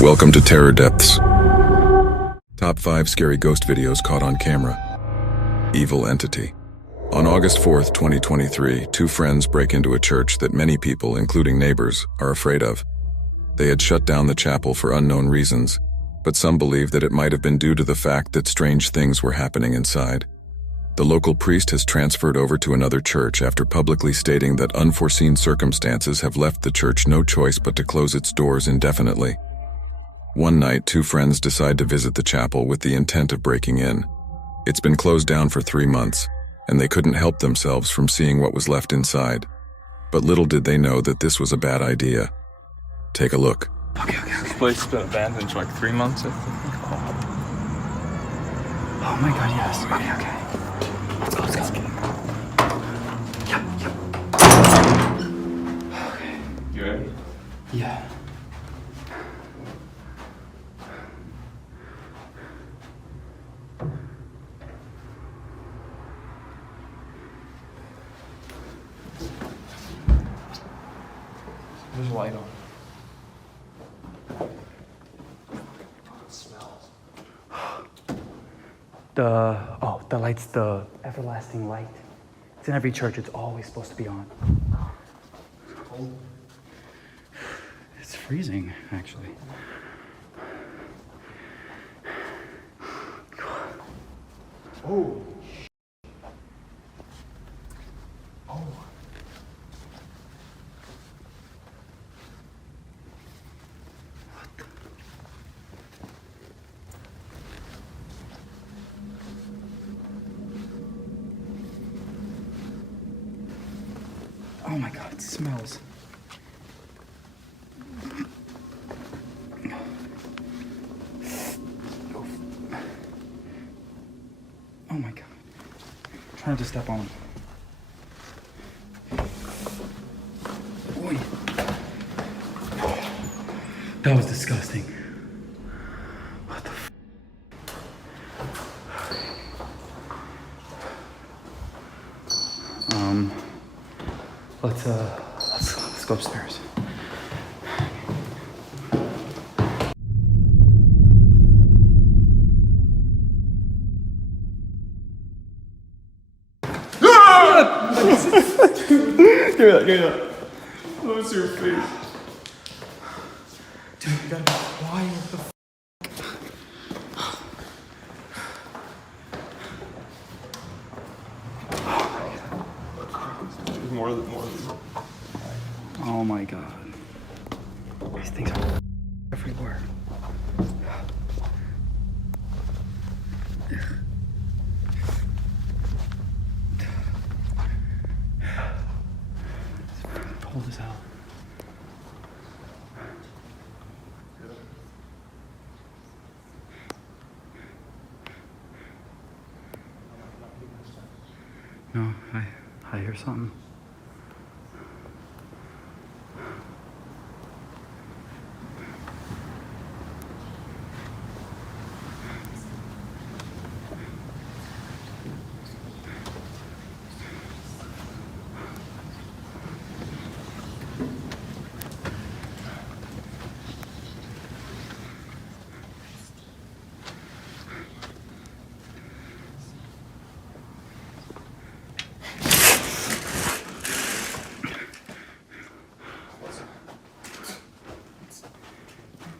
Welcome to Terror Depths. Top 5 scary ghost videos caught on camera. Evil entity. On August 4th, 2023, two friends break into a church that many people, including neighbors, are afraid of. They had shut down the chapel for unknown reasons, but some believe that it might have been due to the fact that strange things were happening inside. The local priest has transferred over to another church after publicly stating that unforeseen circumstances have left the church no choice but to close its doors indefinitely. One night, two friends decide to visit the chapel with the intent of breaking in. It's been closed down for 3 months, and they couldn't help themselves from seeing what was left inside. But little did they know that this was a bad idea. Take a look. Okay. This place has been abandoned for like 3 months, I think. Oh my god, yes. Okay. Let's go. Yep. Okay. You ready? Yeah. There's a light on. The light's the everlasting light. It's in every church. It's always supposed to be on. It's freezing, actually. Oh. Oh my god, it smells. Oh my god. I'm trying to step on him. Oy. That was disgusting. What the f? Let's go upstairs. Give me that. Close your face. Dude, you gotta be quiet. What the f? More. Oh my god. These things are everywhere. It's cold as hell. No, I hear something.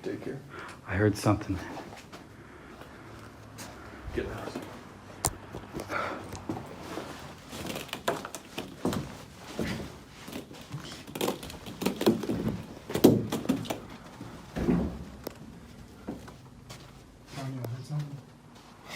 Take care. I heard something. Get out.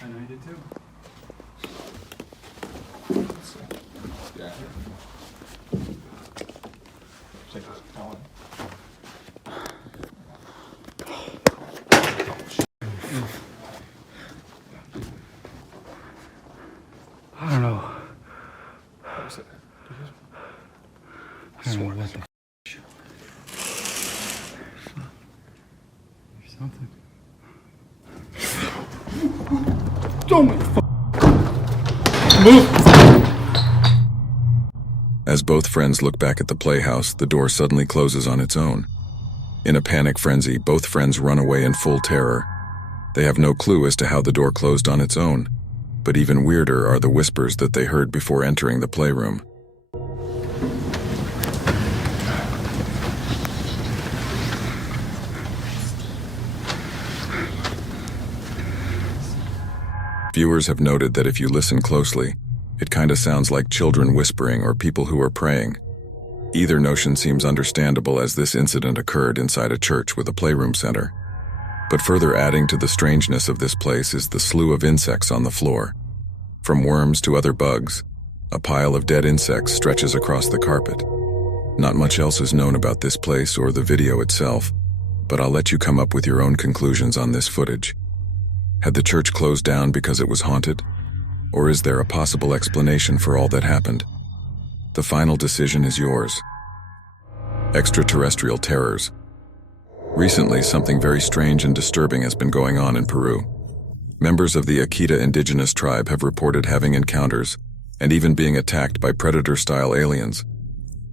I know you did too. Yeah. Take this. I don't know. What was it? I don't know what the f***. There's something. Don't move! As both friends look back at the playhouse, the door suddenly closes on its own. In a panic frenzy, both friends run away in full terror. They have no clue as to how the door closed on its own, but even weirder are the whispers that they heard before entering the playroom. Viewers have noted that if you listen closely, it kinda sounds like children whispering or people who are praying. Either notion seems understandable as this incident occurred inside a church with a playroom center. But further adding to the strangeness of this place is the slew of insects on the floor. From worms to other bugs, a pile of dead insects stretches across the carpet. Not much else is known about this place or the video itself, but I'll let you come up with your own conclusions on this footage. Had the church closed down because it was haunted? Or is there a possible explanation for all that happened? The final decision is yours. Extraterrestrial terrors. Recently, something very strange and disturbing has been going on in Peru. Members of the Akita indigenous tribe have reported having encounters and even being attacked by predator-style aliens.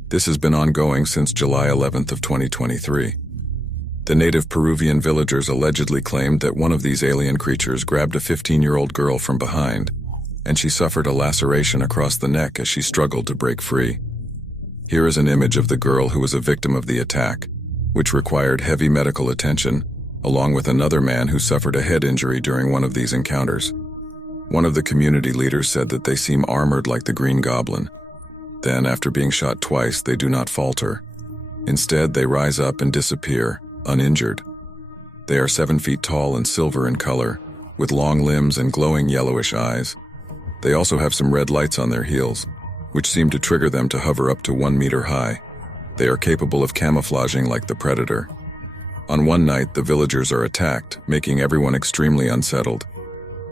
This has been ongoing since July 11th of 2023. The native Peruvian villagers allegedly claimed that one of these alien creatures grabbed a 15-year-old girl from behind, and she suffered a laceration across the neck as she struggled to break free. Here is an image of the girl who was a victim of the attack, which required heavy medical attention, along with another man who suffered a head injury during one of these encounters. One of the community leaders said that they seem armored like the Green Goblin. Then, after being shot twice, they do not falter. Instead, they rise up and disappear, uninjured. They are 7 feet tall and silver in color, with long limbs and glowing yellowish eyes. They also have some red lights on their heels, which seem to trigger them to hover up to 1 meter high. They are capable of camouflaging like the predator. On one night, the villagers are attacked, making everyone extremely unsettled.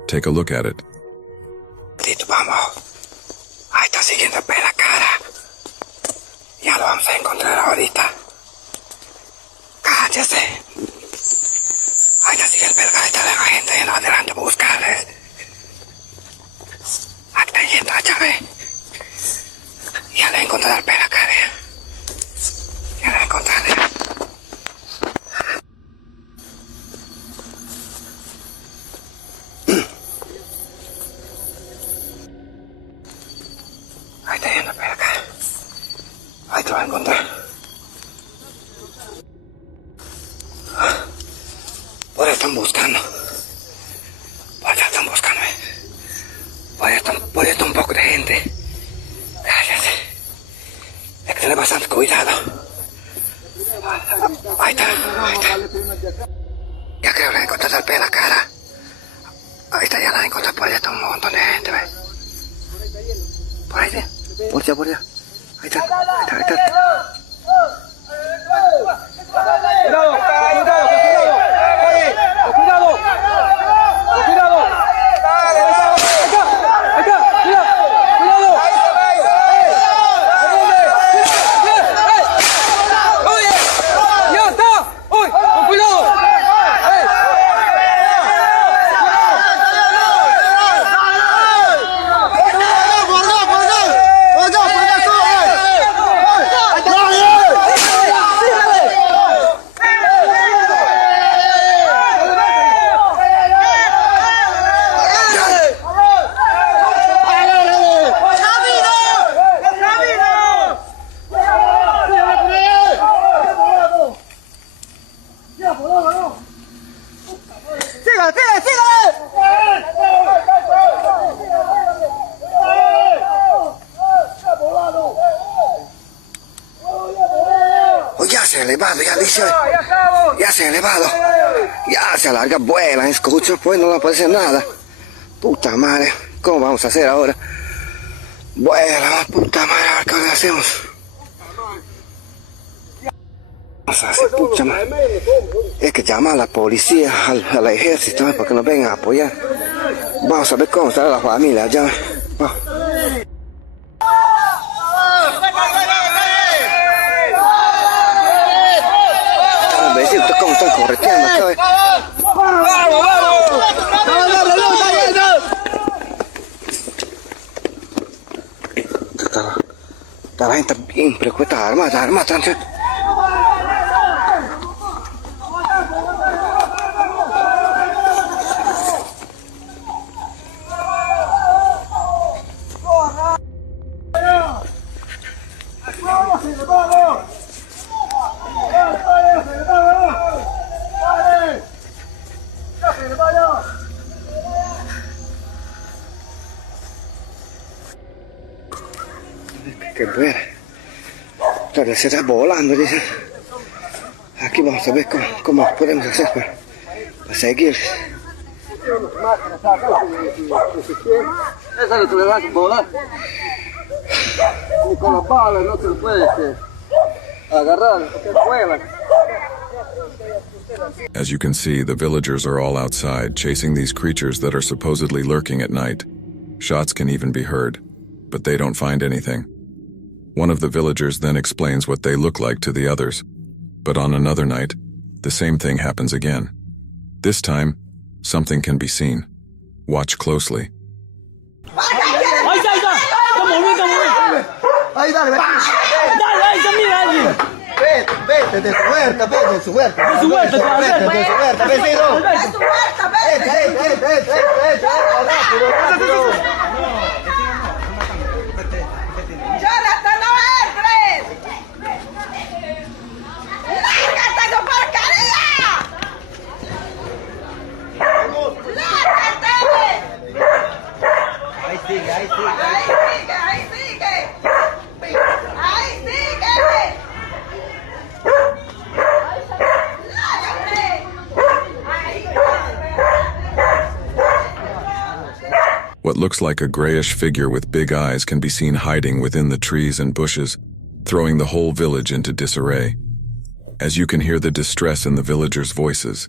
Take a look at it. Vamos. Ahí está siguiendo la cara. Ya lo vamos a encontrar ahorita. Cállese. Ahí está siguiendo la cara de la gente yendo adelante a buscarles. Ahí está yendo allá, ve. Ya le encontré la cara. Ya la encontré. Ahí está yendo para acá. Ahí te lo voy a encontrar. Por ahí están buscando. Por allá están buscando. Por ahí está un poco de gente. Cállate. Hay que tener bastante cuidado. Ahí está. Ya creo que la encontré al pie de la cara. Ahí está, ya la encontré. Por allá está un montón de gente, ¿ves? Por ahí, por allá. Ahí está. Ya se ha elevado. Ya se alarga, vuela, escucha, pues no le puede hacer nada. Puta madre, ¿cómo vamos a hacer ahora? Vuela, puta madre, a ver qué le hacemos. Vamos a hacer, puta madre. Es que llama a la policía, al ejército, para que nos vengan a apoyar. Vamos a ver cómo está la familia allá. Vamos. ¿Cómo están correteando acá? Está la gente bien preocupada, armada. extraterrestres volando, dicen. Aquí vamos a ver cómo podemos hacer para seguir. Esa es lo que le va a volar. Y con las balas no se lo puede agarrar, porque vuelan. As you can see, the villagers are all outside, chasing these creatures that are supposedly lurking at night. Shots can even be heard, but they don't find anything. One of the villagers then explains what they look like to the others. But on another night, the same thing happens again. This time, something can be seen. Watch closely. Vete de su huerta, vete de su huerta. De su huerta, vecino. Vete. ¡Jonathan, no entres! ¡Lárgate con porquería! ¡Lárgate! Ahí sigue. ¡Ahí sigue! What looks like a grayish figure with big eyes can be seen hiding within the trees and bushes, throwing the whole village into disarray. As you can hear the distress in the villagers' voices.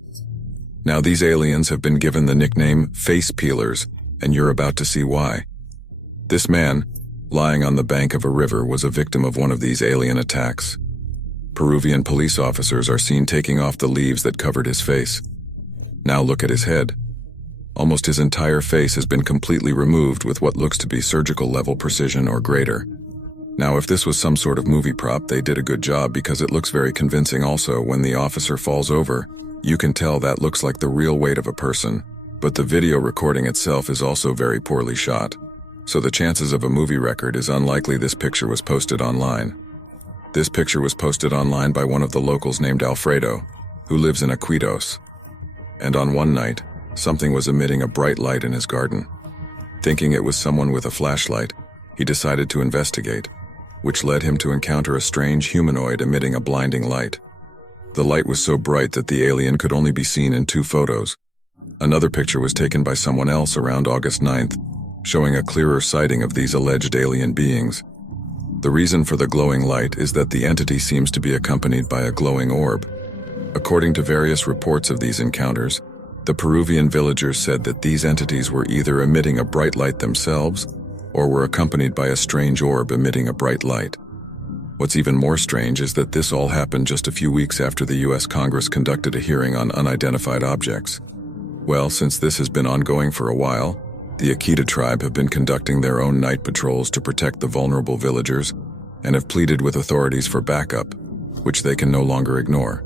Now these aliens have been given the nickname face peelers, and you're about to see why. This man, lying on the bank of a river, was a victim of one of these alien attacks. Peruvian police officers are seen taking off the leaves that covered his face. Now look at his head. Almost his entire face has been completely removed with what looks to be surgical level precision or greater. Now if this was some sort of movie prop, they did a good job because it looks very convincing also. When the officer falls over, you can tell that looks like the real weight of a person, but the video recording itself is also very poorly shot. So the chances of a movie record is unlikely. This picture was posted online. This picture was posted online by one of the locals named Alfredo, who lives in Iquitos. And on one night, something was emitting a bright light in his garden. Thinking it was someone with a flashlight, he decided to investigate, which led him to encounter a strange humanoid emitting a blinding light. The light was so bright that the alien could only be seen in 2 photos. Another picture was taken by someone else around August 9th, showing a clearer sighting of these alleged alien beings. The reason for the glowing light is that the entity seems to be accompanied by a glowing orb. According to various reports of these encounters, the Peruvian villagers said that these entities were either emitting a bright light themselves or were accompanied by a strange orb emitting a bright light. What's even more strange is that this all happened just a few weeks after the US Congress conducted a hearing on unidentified objects. Well, since this has been ongoing for a while, the Akita tribe have been conducting their own night patrols to protect the vulnerable villagers and have pleaded with authorities for backup, which they can no longer ignore.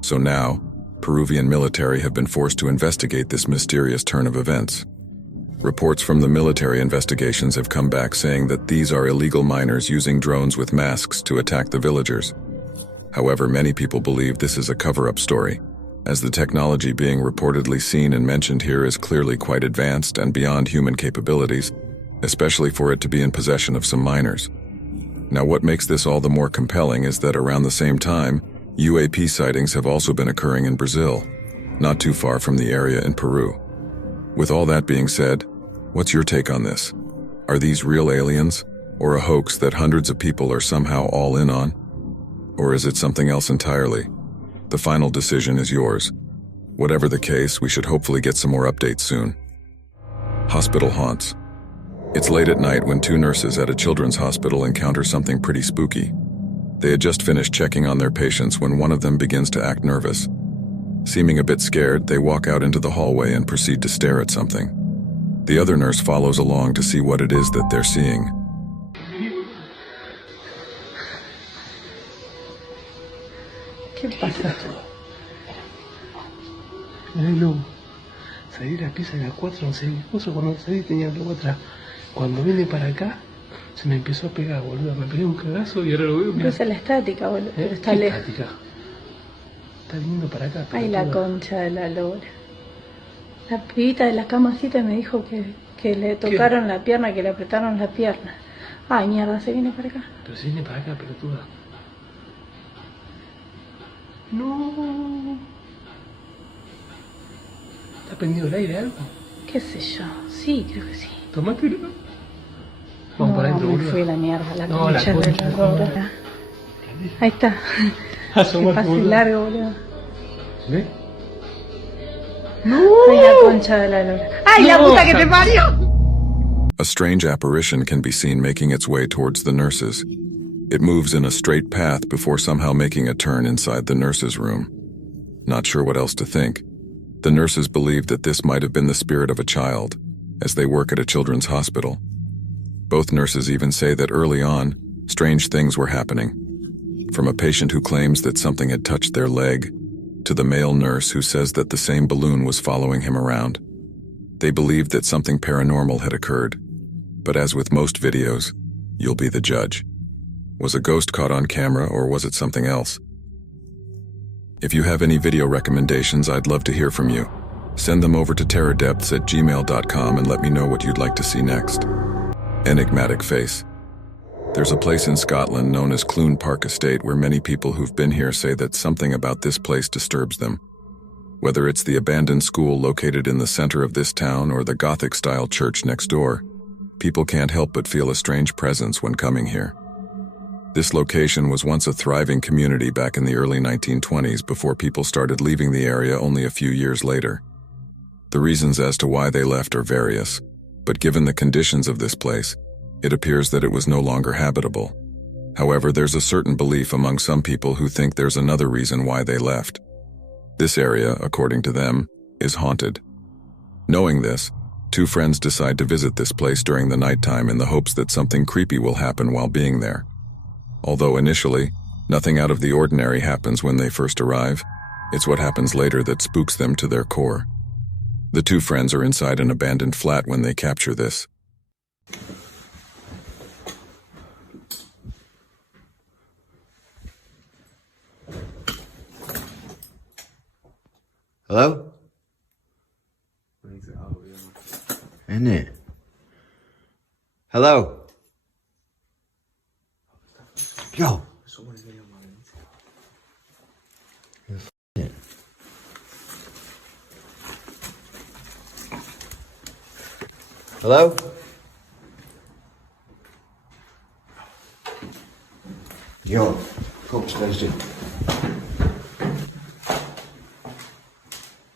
So now, Peruvian military have been forced to investigate this mysterious turn of events. Reports from the military investigations have come back saying that these are illegal miners using drones with masks to attack the villagers. However, many people believe this is a cover-up story, as the technology being reportedly seen and mentioned here is clearly quite advanced and beyond human capabilities, especially for it to be in possession of some miners. Now what makes this all the more compelling is that around the same time, UAP sightings have also been occurring in Brazil, not too far from the area in Peru. With all that being said, what's your take on this? Are these real aliens, or a hoax that hundreds of people are somehow all in on? Or is it something else entirely? The final decision is yours. Whatever the case, we should hopefully get some more updates soon. Hospital haunts. It's late at night when 2 nurses at a children's hospital encounter something pretty spooky. They had just finished checking on their patients when one of them begins to act nervous. Seeming a bit scared, they walk out into the hallway and proceed to stare at something. The other nurse follows along to see what it is that they're seeing. ¿Qué pasa? No, salí de la pieza de las 4, no sé, incluso cuando salí tenía algo atrás. Cuando vine para acá, se me empezó a pegar, boludo. Me pegué un cagazo y ahora lo veo. Pero esa es la estática, boludo. Pero está ¿Qué lejos. estática? Está viniendo para acá. Ay, la concha de la lora. La pibita de la camacita me dijo que le tocaron la pierna, que le apretaron la pierna. Ay, mierda, se viene para acá. Pero se viene para acá, pelotuda. No. ¿Está prendido el aire algo? ¿Qué sé yo? Sí, creo que sí. Tomátelo. Vamos para adentro, me boludo. fui a la mierda, la No, la concha de concha la de lora. Ahí está. Que Asomate, pase boludo. largo, boludo. ¿Ves? Ay, la concha de la lora. ¡Ay, la puta que te parió! A strange apparition can be seen making its way towards the nurses. It moves in a straight path before somehow making a turn inside the nurses' room. Not sure what else to think. The nurses believe that this might have been the spirit of a child, as they work at a children's hospital. Both nurses even say that early on, strange things were happening. From a patient who claims that something had touched their leg, to the male nurse who says that the same balloon was following him around. They believe that something paranormal had occurred. But as with most videos, you'll be the judge. Was a ghost caught on camera, or was it something else? If you have any video recommendations, I'd love to hear from you. Send them over to terrordepths@gmail.com and let me know what you'd like to see next. Enigmatic face. There's a place in Scotland known as Clune Park Estate where many people who've been here say that something about this place disturbs them. Whether it's the abandoned school located in the center of this town or the Gothic-style church next door, people can't help but feel a strange presence when coming here. This location was once a thriving community back in the early 1920s before people started leaving the area only a few years later. The reasons as to why they left are various, but given the conditions of this place, it appears that it was no longer habitable. However, there's a certain belief among some people who think there's another reason why they left. This area, according to them, is haunted. Knowing this, two friends decide to visit this place during the nighttime in the hopes that something creepy will happen while being there. Although initially, nothing out of the ordinary happens when they first arrive, it's what happens later that spooks them to their core. The two friends are inside an abandoned flat when they capture this. Hello? Isn't it? Hello? Yo! It. Hello? Yo, go upstairs, dude.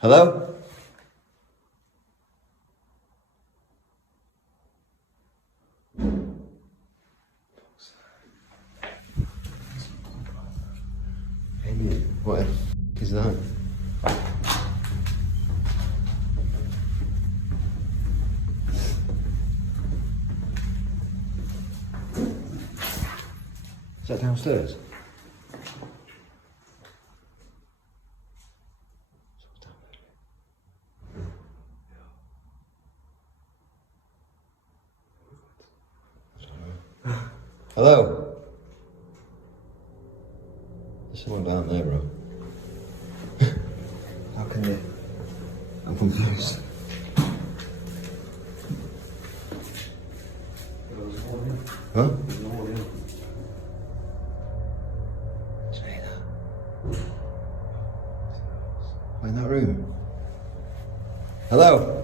Hello? What the f*** is that? Is that downstairs? Hello? There's someone down there, bro. How can you? I'm confused. Huh? Say that. In that room. Hello?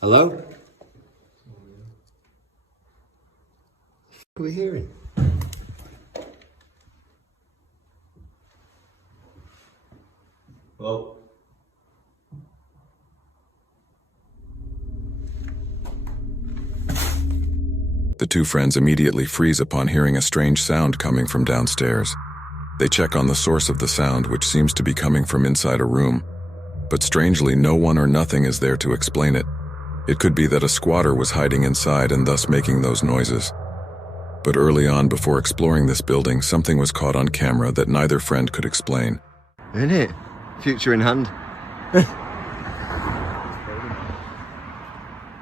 Hello? What are we hearing? Hello? The two friends immediately freeze upon hearing a strange sound coming from downstairs. They check on the source of the sound, which seems to be coming from inside a room. But strangely, no one or nothing is there to explain it. It could be that a squatter was hiding inside and thus making those noises. But early on, before exploring this building, something was caught on camera that neither friend could explain. Isn't it? Future in hand.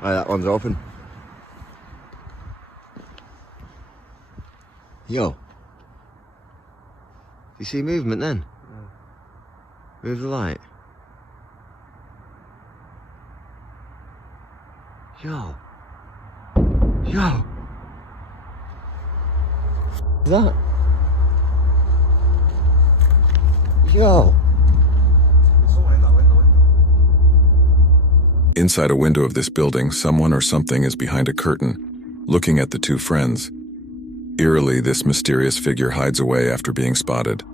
That one's open. Yo. You see movement then? Move the light. Yo. Yo. That. Yo. Inside a window of this building, someone or something is behind a curtain, looking at the two friends. Eerily, this mysterious figure hides away after being spotted.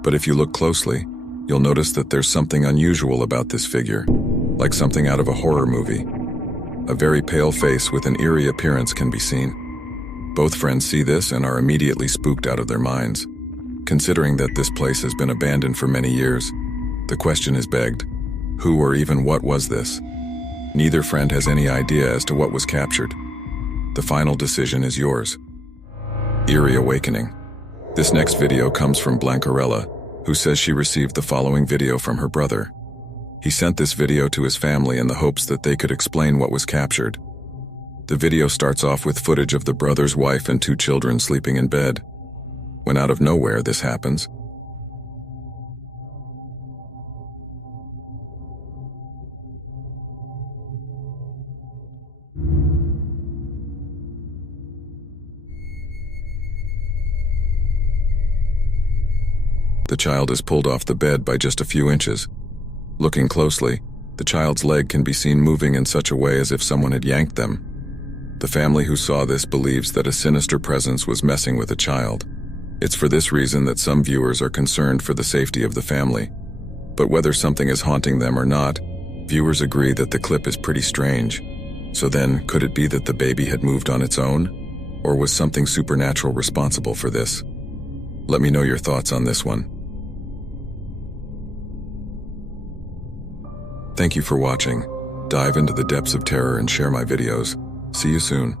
But if you look closely, you'll notice that there's something unusual about this figure, like something out of a horror movie. A very pale face with an eerie appearance can be seen. Both friends see this and are immediately spooked out of their minds. Considering that this place has been abandoned for many years, the question is begged, who or even what was this? Neither friend has any idea as to what was captured. The final decision is yours. Eerie awakening. This next video comes from Blancarella, who says she received the following video from her brother. He sent this video to his family in the hopes that they could explain what was captured. The video starts off with footage of the brother's wife and 2 children sleeping in bed. When out of nowhere this happens, the child is pulled off the bed by just a few inches. Looking closely, the child's leg can be seen moving in such a way as if someone had yanked them. The family who saw this believes that a sinister presence was messing with a child. It's for this reason that some viewers are concerned for the safety of the family. But whether something is haunting them or not, viewers agree that the clip is pretty strange. So then, could it be that the baby had moved on its own? Or was something supernatural responsible for this? Let me know your thoughts on this one. Thank you for watching. Dive into the depths of terror and share my videos. See you soon.